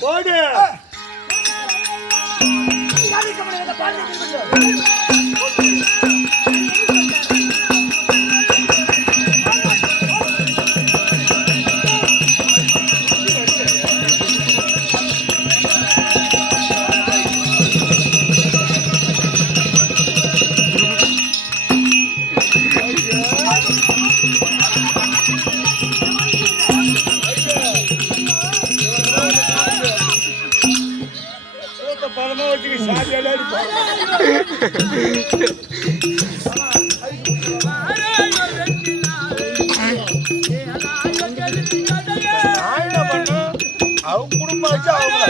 போடு பழமா வச்சுக்க சாப்பிட்டு அவங்க குடும்பம் வச்சு அவங்க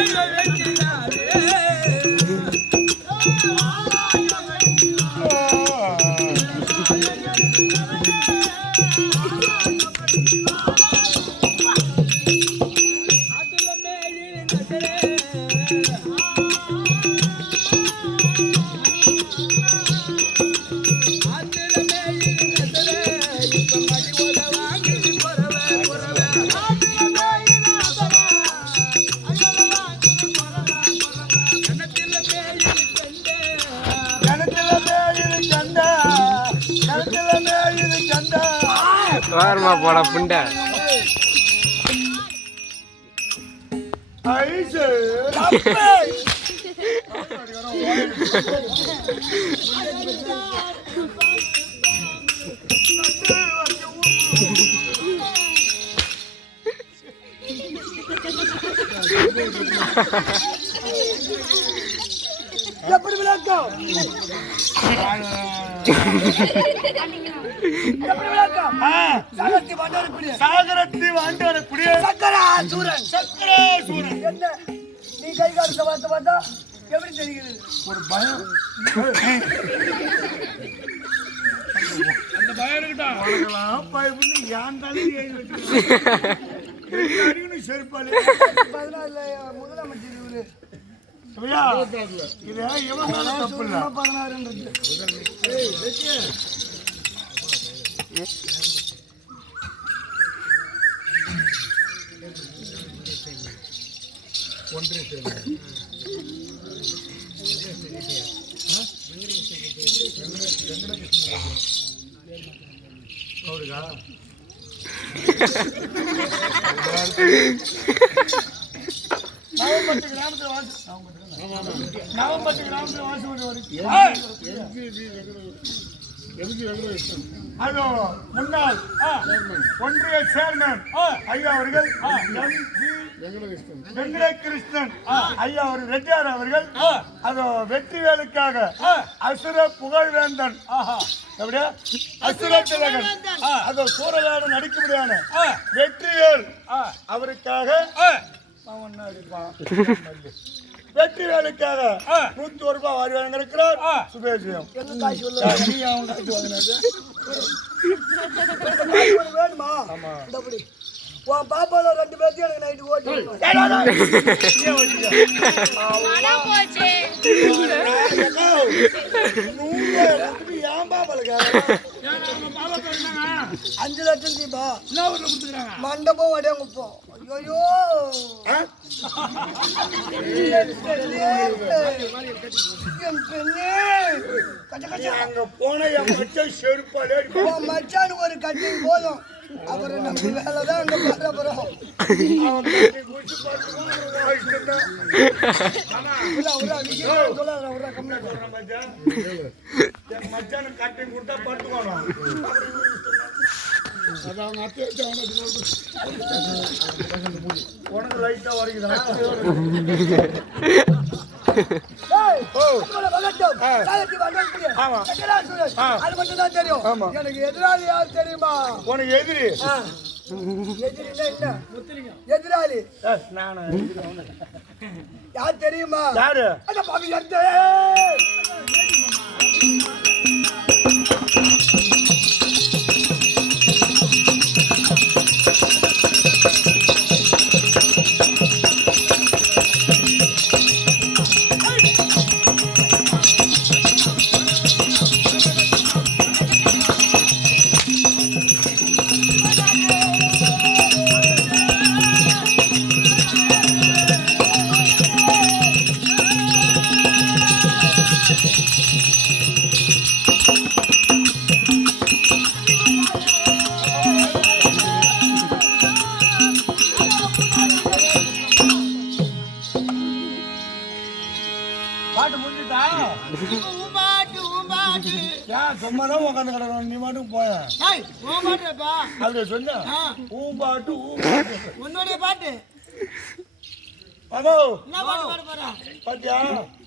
வாரமா போட புண்டை எப்படி விளக்கம் சாகரத்தி வாண்டு வரக்கூடிய சக்கராசூரன் என்ன நீ கை காலத்தை பார்த்து பார்த்தா எப்படி தெரிகிறது ஒரு பயம் அந்த பயம் இருக்கட்டும் பயப்பட்டு ஏன் தலையை செருப்பாளி 14 முதலமைச்சர் இவரு இது எவ்வளவு தப்பு இல்லை 16 நாவம்பட்டு கிராமத்தில் அதோ முன்னாள் ஒன்றிய சேர்மன் ஐயா அவர்கள் வெங்கடகிருஷ்ணன் ஐயா அவர்கள் ரெட்டியார் அவர்கள் அதோ வெற்றிவேலுக்காக அசுர புகழ்வேந்தன் அப்படியா அசுர திலகன் அதோ சூறையாட நடிக்க முடியான வெற்றிவேல் அவருக்காக வெற்றிவேலுக்காக 101 ரூபாய் வாரி வழங்கிருக்கிறார் சுபேஜியம் வேணுமா உன் பாப்பால 2 பேர்த்தையும் எனக்கு நைட்டு ஓட்டி ஏன் பாப்பாளுக்கு 5 லட்சம் தீபா மண்டபம் வடையா குப்போம் ஐயோ அங்க போன என் மச்சான் செருப்பாலே மச்சான் ஒரு கட்டி போதும் அப்புறம் நம்ம வேலைதான் அங்க பாக்குறோம் மச்சானு கட்டி கொடுத்தா பட்டுக்கணும் உனக்கு லைட்டா வரைக்குதா எனக்கு எதிராளி யார் தெரியுமா உனக்கு எதிரி எதிராளி யார் தெரியுமா யாரு பாட்டு முடிஞ்சுட்டா ஏன் சும்மாதான் உட்காந்து கிடக்கணும் நீ மாட்டுக்கு போய அப்படியே சொன்ன ஊம்பாட்டு உன்னுடைய பாட்டு அதோ என்ன பாட்டு பாட போற பாத்தியா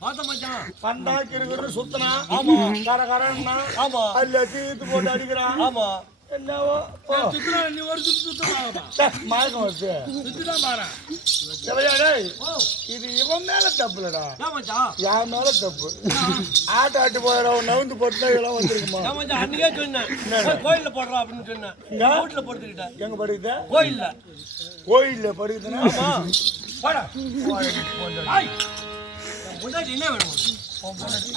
பாத்த மச்சான் பந்தாக்கி இருக்கிற சுத்தனா ஆமா கரகரன்னா ஆமா அல்ல தீத்து போட்டு அடிக்கிறான் ஆமா என்னவோ சுத்துறா நீ ஒரு சுத்தமா மயக்கம் வருது சுத்திதான் பாரு இது இவன் மேல தப்புலடா ஏன் மச்சான் யார் மேல தப்பு ஆட்ட ஆட்டு போயிடும் நவுந்து போட்டுனா இதெல்லாம் வந்துருக்குமா ஏன் மச்சான் அன்னைக்கே சொன்னேன் கோயில்ல போடுறா அப்படின்னு சொன்னேன் வீட்டுல போட்டுக்கிட்டேன் எங்க படிக்குது கோயில்ல கோயில்ல படிக்குதுன்னா ஆமா போடா ஐய் முன்னாடி என்ன வேணும்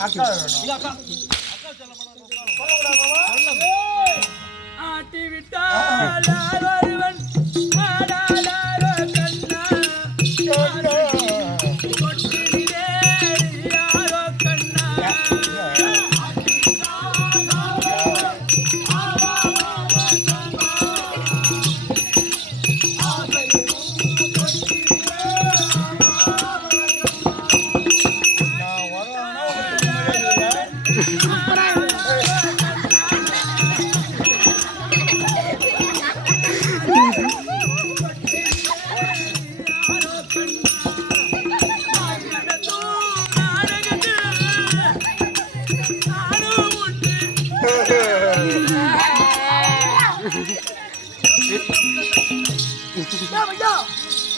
அக்கா வேணும் இல்ல அக்கா அக்கா சொல்ல போனா ஆட்டி விட்டால் ஒருவன் மாடாலாரோ கண்ணா கொட்டிலே யாரோ கண்ணா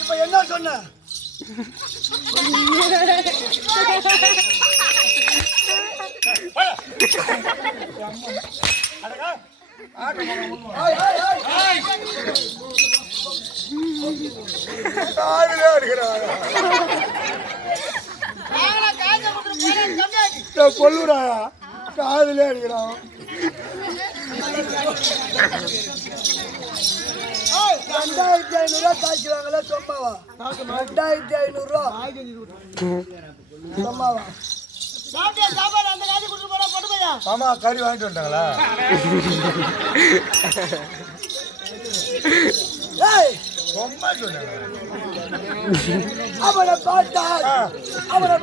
இப்ப என்ன சொன்ன கொல்லுறாயா காதலே அடிக்கிறான் 2500 காய்ச்சுவாங்களா சொம்மாவா 2500 சொம்மாவா சாப்பாடு அந்த காசு கொடுத்து போறா போட்டு போயா ஆமா கறி வாங்கிட்டு வந்துட்டாங்களா சும்மா சொன்னாங்க அவனை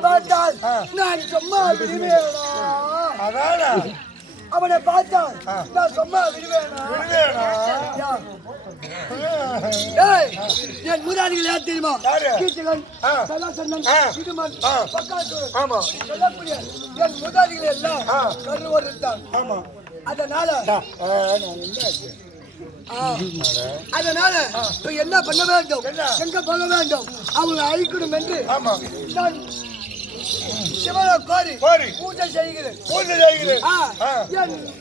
பார்த்தால் நான் சும்மா விடுவேனா அதான அவனை பார்த்தால் நான் சும்மா விடுவேனா என் மூதாதிகள் யார் தெரியுமா கீர்த்திகன் சலாசன்னன் இதுமன் பக்காசூரன் ஆமா சொல்லக்கூடிய என் மூதாதிகள் எல்லாம் கருவர் இருந்தான் ஆமா அதனால என்ன பண்ண வேண்டும் எங்க போக வேண்டும் அவங்களை அழிக்கணும் என்று நான் சிவனை கோரி பூஜை செய்கிறேன்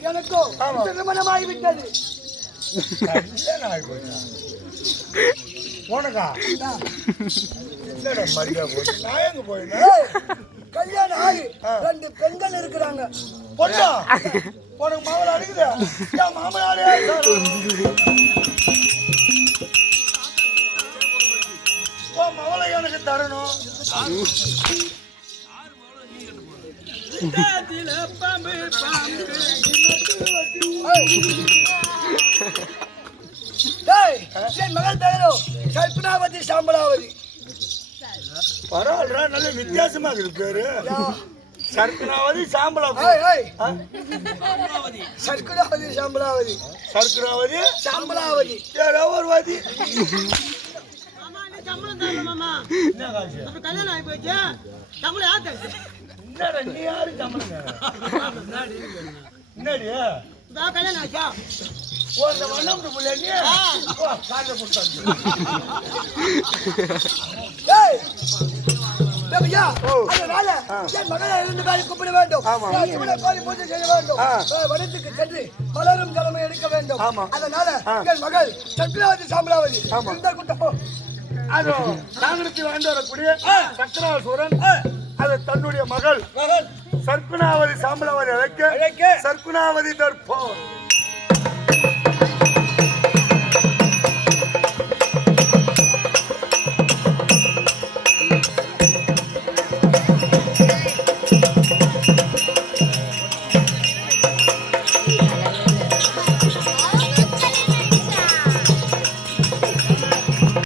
எனக்கோ திருமணமாகிவிட்டது கல்யாணம் ஆகி 2 பெண்கள் இருக்கிறாங்க பொண்ணா உனக்கு மாமலை அடிக்குதா மாமனாரே மவளை எனக்கு தரணும் என் மகள் பெயரோ கல்பனாவதி சாம்பலாவதி பரவாயில்ல நல்ல வித்தியாசமா இருக்கு பேரு சர்க்கராவதி சாம்பலாவதி சர்க்கராவதி சாம்பலாவதி சர்க்கராவதி சாம்பலாவதி ஒருவாதி கல்யாணம் ஆகி போச்சு தமிழ் யாரு நீ யாரு தமிழ் என்னடி கல்யாணம் ஆச்சா அந்த வண்ணம் பிள்ளை அதனால என் மகளை 2 பேரை கூப்பிட வேண்டும் பூஜை செய்ய வேண்டும் வனத்துக்கு சென்று மலரும் தலைமை எடுக்க வேண்டும் அதனால என் மகள் சக்கராவதி சாம்பலாவதி அது நாகரிகத்தை வாழ்ந்து வரக்கூடிய சக்கராசூரன் அது தன்னுடைய மகள் சர்க்குணாவதி சாம்பலாவதி அழைக்க சர்க்குணாவதி தற்போம்